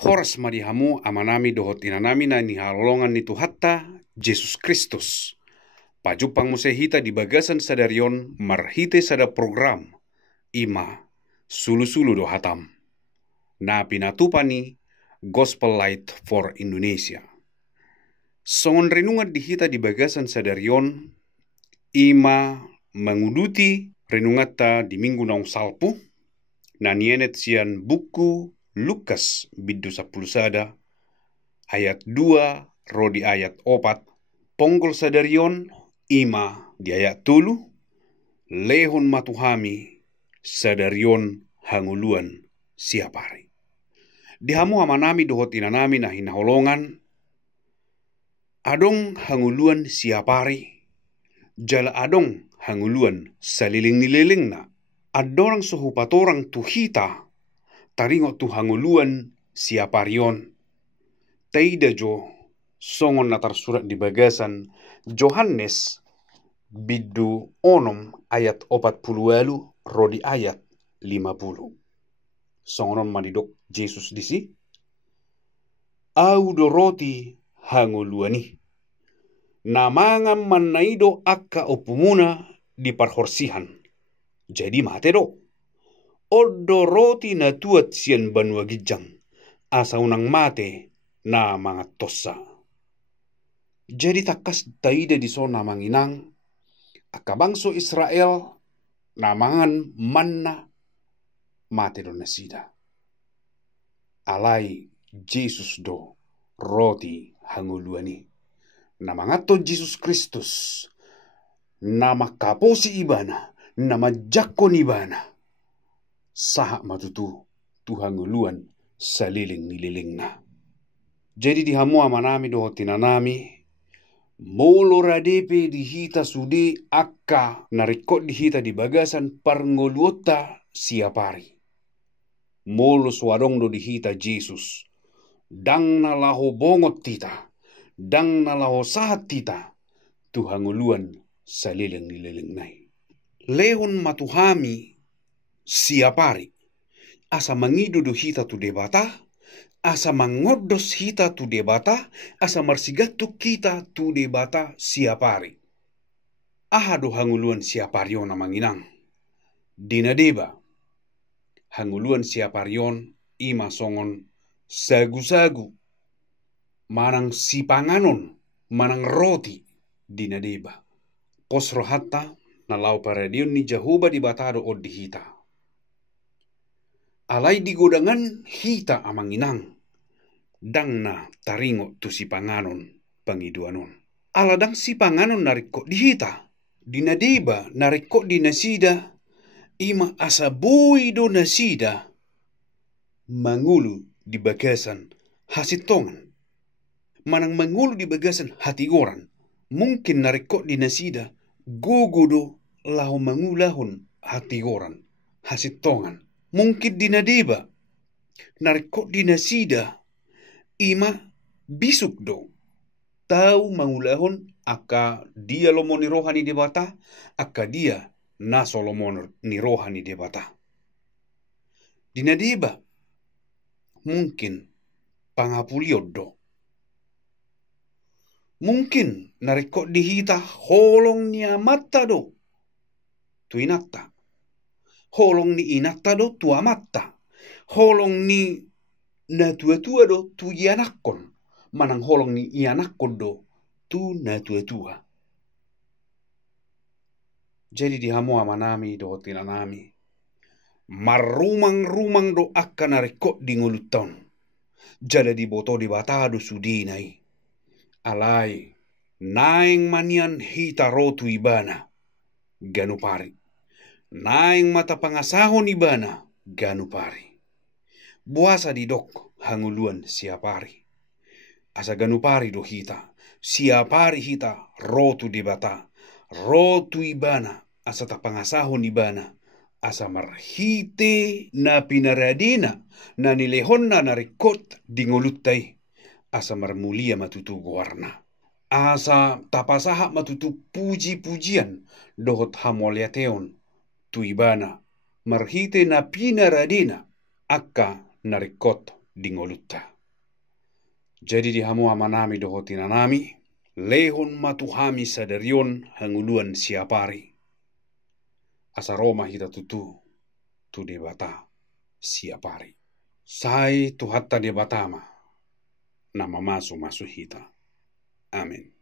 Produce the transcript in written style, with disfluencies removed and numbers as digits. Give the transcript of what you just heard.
Horas madihamu amanami dohot inanami na ni halolongan ni Tuhatta Jesus Kristus. Pajupang musehita di bagasan sadarion marhite sada program ima sulu-sulu do hatam. Na pinatupani Gospel Light for Indonesia. Songon renungan dihita di bagasan sadarion ima menguduti renungata di minggu naung salpu na nienet sian buku Lukas biddu 10 sada ayat 2 rodi ayat 4 ponggol sadarion ima di ayat 3 lehon matuhami sadarion hanguluan siapari. Dihamu amanami dohot inanami na hinaholongan adong hanguluan siapari jala adong hanguluan saliling-nililing na adorang suhupatorang tuhita taringo tu hanguluan siaparion. Taida jo songon na tersurat di bagasan Yohanes biddu onom ayat 40 rodi ayat 50. Songonon manidok Jesus disi. Au do roti hanguluani. Namangam manaido akka opumuna di parhorsihan. Jadi mate do. Odo roti na tuat sian banua gijang. Asa unang mate na mga tosa. Jadi takas taida di sona manginang. Akabangso Israel namangan manna mate do nasida. Alai Jesus do roti hanguluani. Namangato Jesus Kristus. Nama kaposi ibana. Nama jakon ibana. Saha matutu tuhanguluan saliling-nililing na. Jadi dihamu amanami dohot tinanami. Molo radepe dihita sude akka narikot dihita di bagasan parngoluota siapari. Molo swadong do dihita Jesus. Dang nalaho bongot tita. Dang nalaho sahat tita. Tuhanguluan saliling-nililing nai. Lehon matuhami siapari. Asa mangido do hita tu debata. Asa mangodos hita tu debata. Asa marsigatu kita tu debata siapari. Aha do hanguluan siaparion na manginang. Dinadeba. Hanguluan siaparion ima songon sagu-sagu. Manang sipanganon. Manang roti. Dinadeba. Posro hatta na lau paradion ni Jehovah di batado o di hita. Alai di godangan hita amanginang. Dang na taringo tu si panganon pangiduanon. Aladang si panganon narikko di hita. Dinadeba narikko di nasida. Ima asabui do nasida. Mangulu di bagasan hasitongan. Manang mangulu di bagasan hatigoran. Mungkin narikko di nasida. Gogodo lahu mangulahon hatigoran. Hasitongan. Mungkin dinadeba, narikot dinasida, ima bisuk do. Tahu mangulahon aka dia lomoni rohani debata, aka dia na solomon ni rohani debata. Dinadeba, mungkin pangapuliod do. Mungkin narikot dihita holong ni amata do. Tuinata. Holong ni inatta do tu amatta. Holong ni na tua-tua do tu ianakon. Manang holong ni ianakon do tu na tua-tua. Jadi dihamu amanami do tinanami. Marumang-rumang do akan narekot di nguluton. Jada di boto di batado sudinai. Alai naing manian hita rotu ibana. Ganupari. Naing mata pangasahon ibana ganupari. Buasa didok hanguluan siapari. Asa ganupari do hita. Siapari hita rotu debata. Rotu ibana asa tapangasahon ibana. Asa marhite na pinaradina na nilehon na narikot dingolutai. Asa marmulia matutu warna. Asa tapasaha matutu puji-pujian dohot hamoliateon. Tu ibana marhite na pinaradina akka narikot dingoluta. Jadi di hamu amanami doho tinanami, lehon matuhami sadarion hanguluan siapari. Asaroma hita tutu, tu debata siapari. Sai tu hatta debatama, nama masu hita. Amin.